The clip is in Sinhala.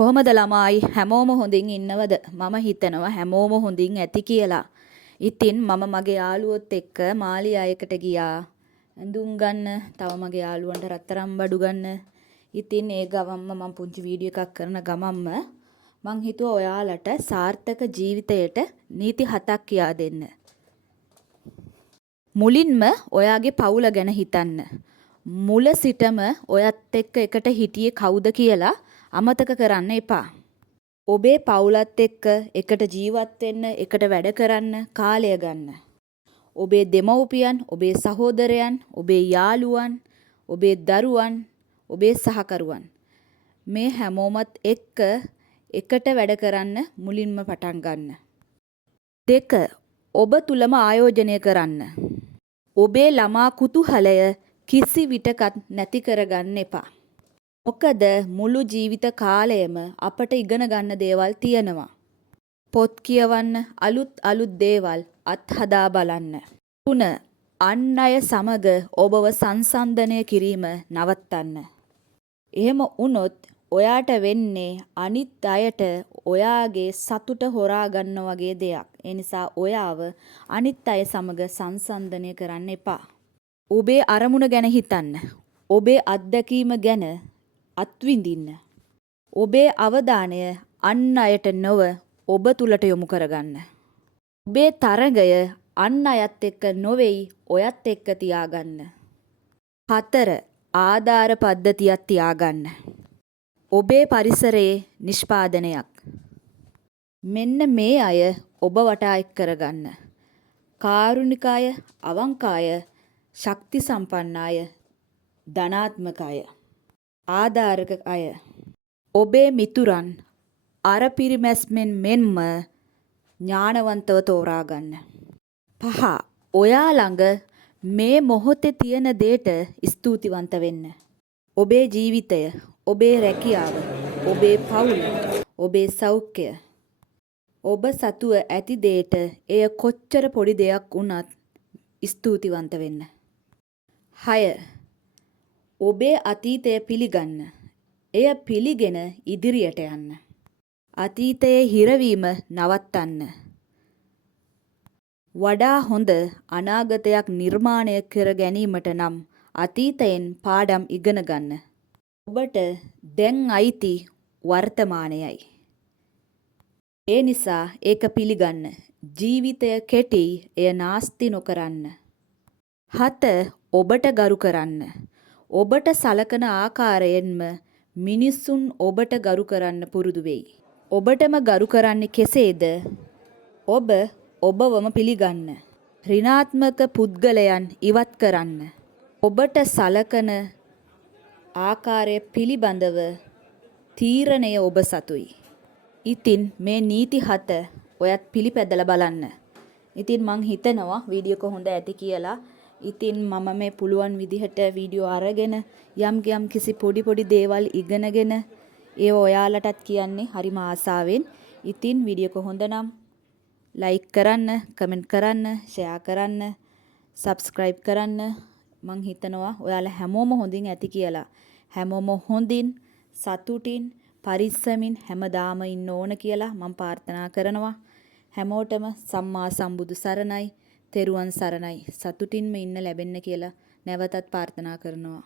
කොහොමද ළමයි හැමෝම හොඳින් ඉන්නවද? මම හිතනවා හැමෝම හොඳින් ඇති කියලා. ඉතින් මම මගේ යාළුවොත් එක්ක මාලියායකට ගියා. ඇඳුම් ගන්න, තව මගේ යාළුවන්ට රත්තරන් බඩු ගන්න. ඉතින් ඒ ගමම්ම මම පුංචි වීඩියෝ එකක් කරන ගමම්ම මං හිතුවා ඔයාලට සාර්ථක ජීවිතයට නීති 7ක් කියා දෙන්න. මුලින්ම ඔයාගේ පවුල ගැන හිතන්න. මුල සිටම ඔයත් එක්ක එකට හිටියේ කවුද කියලා අමතක කරන්න එපා. ඔබේ පවුලත් එක්ක එකට ජීවත් වෙන්න, එකට වැඩ කරන්න කාලය ගන්න. ඔබේ දෙමව්පියන්, ඔබේ සහෝදරයන්, ඔබේ යාළුවන්, ඔබේ දරුවන්, ඔබේ සහකරුවන් මේ හැමෝමත් එක්ක එකට වැඩ කරන්න මුලින්ම පටන් ගන්න. 2. ඔබ තුලම ආයෝජනය කරන්න. ඔබේ ළමා කුතුහලය කිසි විටකත් නැති කරගන්න එපා. මොකද මුළු ජීවිත කාලයම අපට ඉගෙන ගන්න දේවල් තියෙනවා. පොත් කියවන්න, අලුත් දේවල් අත්හදා බලන්න. 3. අන් අය සමග ඔබව සංසන්දනය කිරීම නවත්තන්න. එහෙම වුණොත් ඔයාට වෙන්නේ අනිත් අයට ඔයාගේ සතුට හොරා ගන්න වගේ දෙයක්. ඒ නිසා ඔයාව අනිත් අය සමග සංසන්දනය කරන්න එපා. ඔබේ අරමුණ ගැන හිතන්න. ඔබේ අත්දැකීම ගැන අත්විඳින්න. ඔබේ අවධානය අන් අයට නොව ඔබ තුලට යොමු කරගන්න. ඔබේ තරගය අන් අයත් එක්ක නොවේයි ඔයත් එක්ක තියාගන්න. 4. ආධාර පද්ධතියක් තියාගන්න. ඔබේ පරිසරයේ නිෂ්පාදනයක්. මෙන්න මේ අය ඔබ වටා එක් කරගන්න. කාරුණික අය, අවංක අය, ශක්ති සම්පන්න අය, ධනාත්මක අය, ආධාරක අය. ඔබේ මිතුරන් අර පිරිමැස්මෙන් මෙන්ම ඥානවන්තව තෝරා ගන්න. 5. ඔයා ළඟ මේ මොහොතේ තියෙන දේට ස්තුතිවන්ත වෙන්න. ඔබේ ජීවිතය, ඔබේ රැකියාව, ඔබේ පවුල, ඔබේ සෞඛ්‍ය, ඔබ සතුව ඇති දේට එය කොච්චර පොඩි දෙයක් වුණත් ස්තුතිවන්ත වෙන්න. 6. ඔබේ අතීතය පිළිගන්න. එය පිළිගෙන ඉදිරියට යන්න. අතීතයේ හිරවීම නවත්තන්න. වඩා හොඳ අනාගතයක් නිර්මාණය කර ගැනීමට නම් අතීතයෙන් පාඩම් ඉගෙන ගන්න. ඔබට දැන් අයිති වර්තමානයයි. ඒ නිසා ඒක පිළිගන්න. ජීවිතය කෙටි, එය නාස්ති නොකරන්න. 7. ඔබට ගරු කරන්න. ඔබට සලකන ආකාරයෙන්ම මිනිසුන් ඔබට ගරු කරන්න පුරුදු වෙයි. ඔබටම ගරු කරන්නේ කෙසේද? ඔබ ඔබවම පිළිගන්න. ඍණාත්මක පුද්ගලයන් ඉවත් කරන්න. ඔබට සලකන ආකාරය පිළිබඳව තීරණය ඔබ සතුයි. ඉතින් මේ නීති 7 ඔයත් පිළිපැදලා බලන්න. ඉතින් මං හිතනවා වීඩියෝ එක හොඳ ඇති කියලා. ඉතින් මම මේ පුළුවන් විදිහට වීඩියෝ අරගෙන යම් කිසි පොඩි දේවල් ඉගෙනගෙන ඒව ඔයාලටත් කියන්නේ හරිම ආසාවෙන්. ඉතින් වීඩියෝ එක හොඳ නම් ලයික් කරන්න, කමෙන්ට් කරන්න, ෂෙයා කරන්න, සබ්ස්ක්‍රයිබ් කරන්න. මං හිතනවා ඔයාලා හැමෝම හොඳින් ඇති කියලා. හැමෝම හොඳින්, සතුටින්, පරිස්සමින් හැමදාම ඉන්න ඕන කියලා මම ප්‍රාර්ථනා කරනවා. හැමෝටම සම්මා සම්බුදු සරණයි, තෙරුවන් සරණයි. සතුටින්ම ඉන්න ලැබෙන්න කියලා නැවතත් ප්‍රාර්ථනා කරනවා.